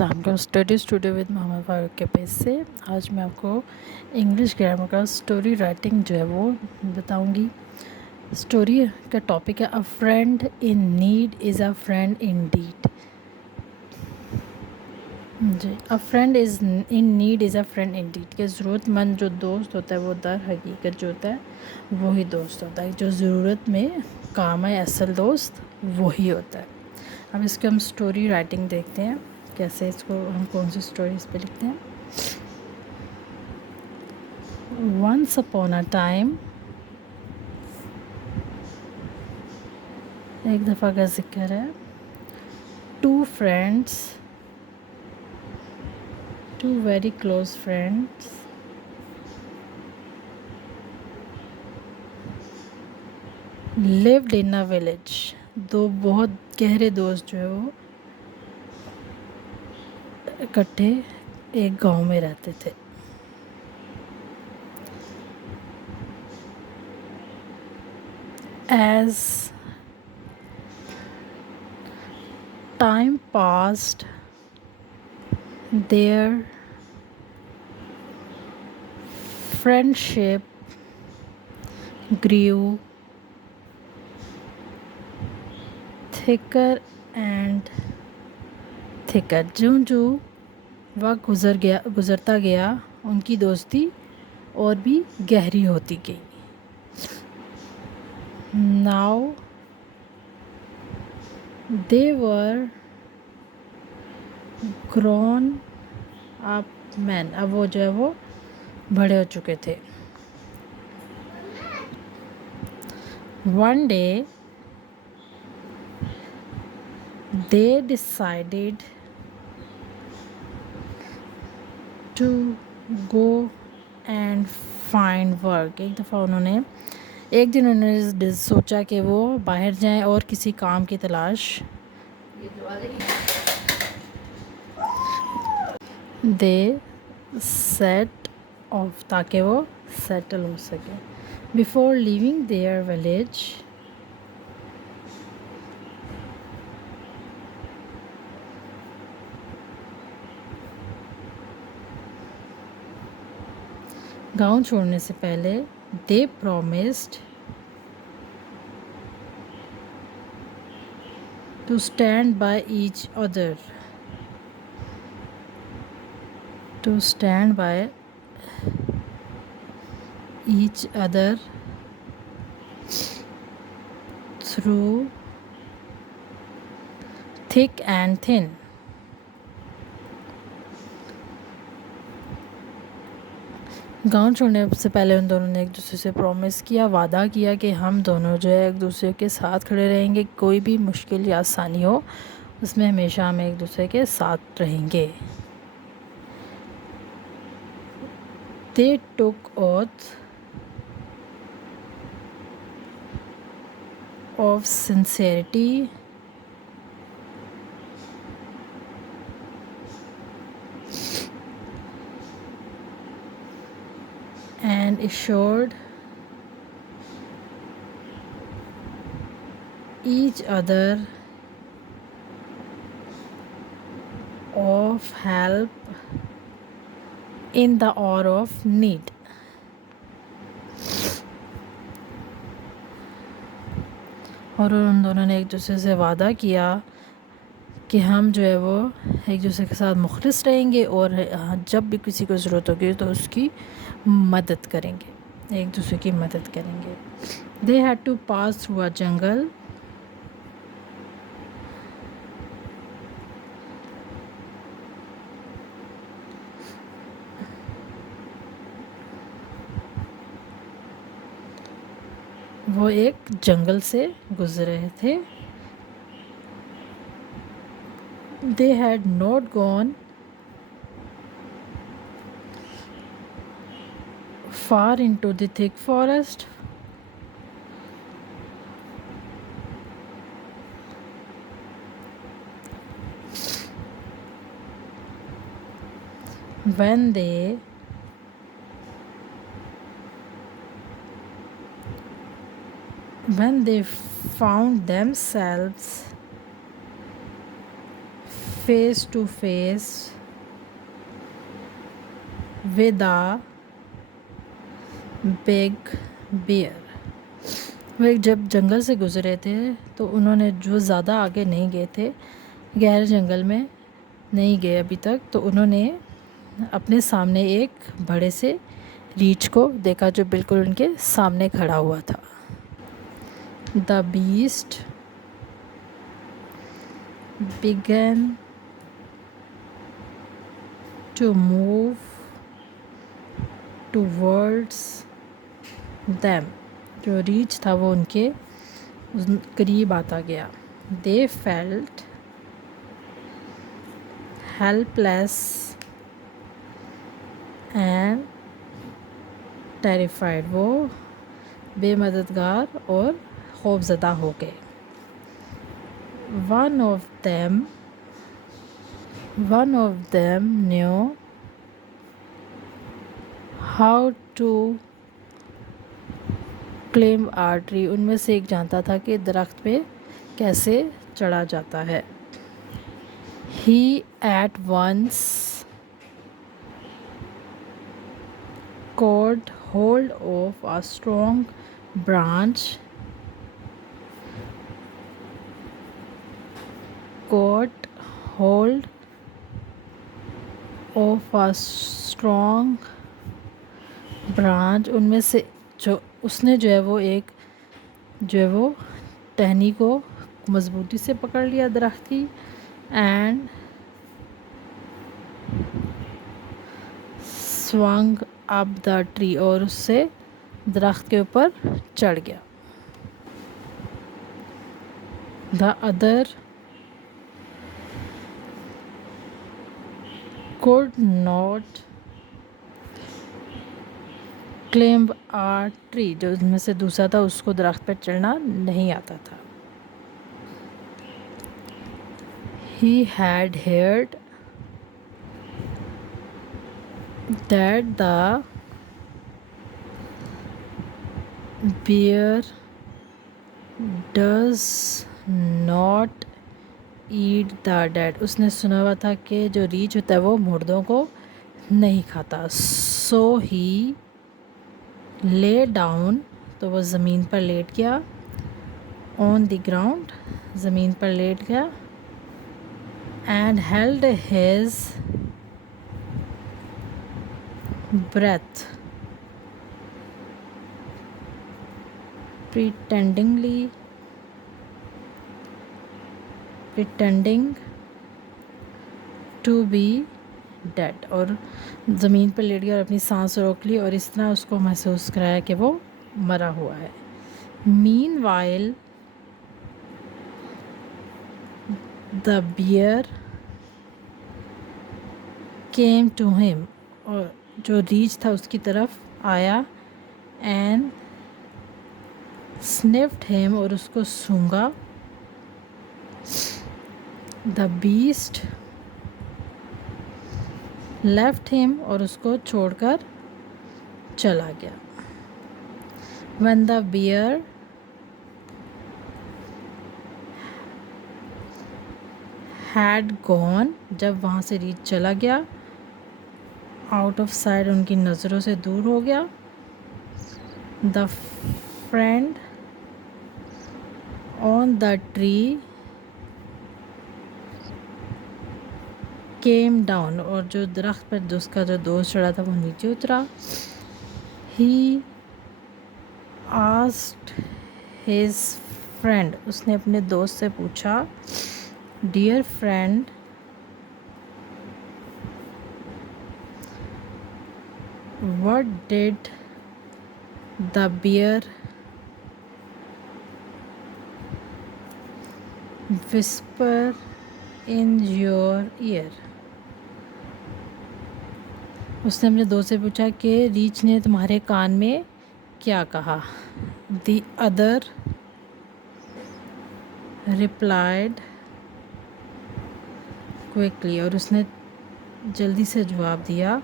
अस्सलाम study studio with Mohammed Farooq के page से आज मैं आपको इंग्लिश ग्रामर का स्टोरी राइटिंग जो है वो बताऊंगी। स्टोरी का टॉपिक है a friend in need is a friend indeed. जी, a friend is in need is a friend indeed के ज़रूरतमंद जो दोस्त होता है वो दर हकीकत जो होता है वही दोस्त होता है। जो ज़रूरत में काम है असल दोस्त वही होता है। अब इसके हम स्टोरी राइटिंग देखते हैं, कैसे इसको हम कौन सी स्टोरी इस पे लिखते हैं। वंस अपॉन अ टाइम, एक दफ़ा का जिक्र है। Two friends, two very close friends lived in a village. दो बहुत गहरे दोस्त जो है वो इकट्ठे एक गांव में रहते थे। As time passed their friendship grew thicker and thicker। ज्यों ज्यों वक्त गुज़रता गया उनकी दोस्ती और भी गहरी होती गई। Now they were grown up man, अब वो जो है वो बड़े हो चुके थे। One day they decided to go and find work. एक दिन उन्होंने सोचा कि वो बाहर जाएं और किसी काम की तलाश दे सेट ऑफ, ताकि वो सेटल हो सके। बिफोर लीविंग देयर विलेज गांव छोड़ने से पहले they promised to stand by each other, to stand by each other through thick and thin. गांव छोड़ने से पहले उन दोनों ने एक दूसरे से प्रॉमिस किया, वादा किया कि हम दोनों जो है एक दूसरे के साथ खड़े रहेंगे। कोई भी मुश्किल या आसानी हो उसमें हमेशा हम एक दूसरे के साथ रहेंगे। They took oath of sincerity and assured each other of help in the hour of need। और उन दोनों ने एक दूसरे से वादा किया कि हम जो है वो एक दूसरे के साथ मुखलिस रहेंगे और जब भी किसी को ज़रूरत होगी तो उसकी मदद करेंगे, एक दूसरे की मदद करेंगे। They had to pass through a jungle, वो एक जंगल से गुजर रहे थे। They had not gone far into the thick forest when they found themselves face to face with a big bear। वो एक जब जंगल से गुज़रे थे तो उन्होंने जो ज़्यादा आगे नहीं गए थे, गहरे जंगल में नहीं गए अभी तक, तो उन्होंने अपने सामने एक बड़े से रीछ को देखा जो बिल्कुल उनके सामने खड़ा हुआ था। The beast began to move towards them। जो रीच था वो उनके करीब आता गया। They felt helpless and terrified। वो बेमददगार और खौफज़दा हो गए। One of them knew how to climb a tree। उनमें से एक जानता था कि दरख्त पे कैसे चढ़ा जाता है। He at once caught hold of a strong branch उनमें से जो उसने जो है वो एक जो है वो टहनी को मज़बूती से पकड़ लिया दरख्त की। And swung up the tree, और उससे दरख्त के ऊपर चढ़ गया। The other could not climb a tree। जो उनमें से दूसरा था उसको दरख्त पर चढ़ना नहीं आता था। He had heard that the bear does not eat the dead। उसने सुना हुआ था कि जो रीछ होता है वो मुर्दों को नहीं खाता। So he lay down, तो वो ज़मीन पर लेट गया। On the ground, ज़मीन पर लेट गया। And held his breath, pretending to be dead। और ज़मीन पर लेट गया और अपनी सांस रोक ली और इस तरह उसको महसूस कराया कि वो मरा हुआ है। Meanwhile the bear came to him, और जो रीछ था उसकी तरफ आया। एंड sniffed him, और उसको सूंघा। The beast left him, और उसको छोड़कर चला गया। When the bear had gone, जब वहाँ से रीछ चला गया, आउट ऑफ साइट, उनकी नज़रों से दूर हो गया। The friend on the tree came down, और जो दरख्त पर उसका जो दोस्त चढ़ा था वो नीचे उतरा। ही आस्क्ड हिज फ्रेंड, उसने अपने दोस्त से पूछा। Dear friend, what did the bear whisper in your ear। उसने अपने दोस्त से पूछा कि रीछ ने तुम्हारे कान में क्या कहा। The other replied quickly, और उसने जल्दी से जवाब दिया।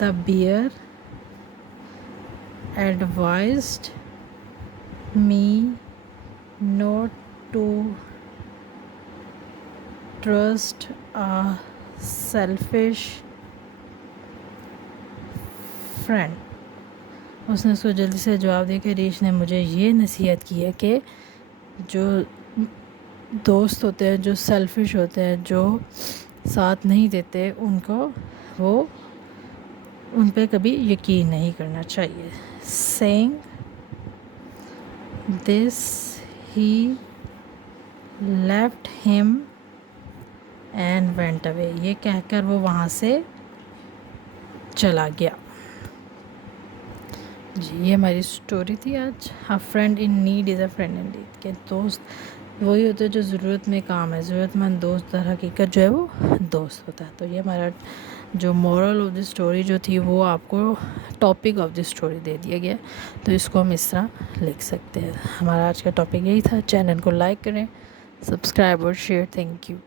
The bear advised me not to trust a selfish friend. उसने उसको जल्दी से जवाब दिया कि रीश ने मुझे ये नसीहत की है कि जो दोस्त होते हैं, जो सेल्फिश होते हैं, जो साथ नहीं देते, वो उन पे कभी यकीन नहीं करना चाहिए। Saying this he left him and went away. ये कहकर वो वहाँ से चला गया। जी, ये हमारी स्टोरी थी आज। अ friend in need is a friend in need. के दोस्त वही होते हैं जो ज़रूरत में काम है। ज़रूरतमंद दोस्त दर हकीकत जो है वो दोस्त होता है। तो ये हमारा जो मोरल ऑफ द स्टोरी जो थी वो आपको topic of the story they दिया गया, तो इसको हम इस तरह लिख सकते हैं। हमारा आज का टॉपिक यही था। चैनल को लाइक करें, सब्सक्राइब और शेयर। Thank you.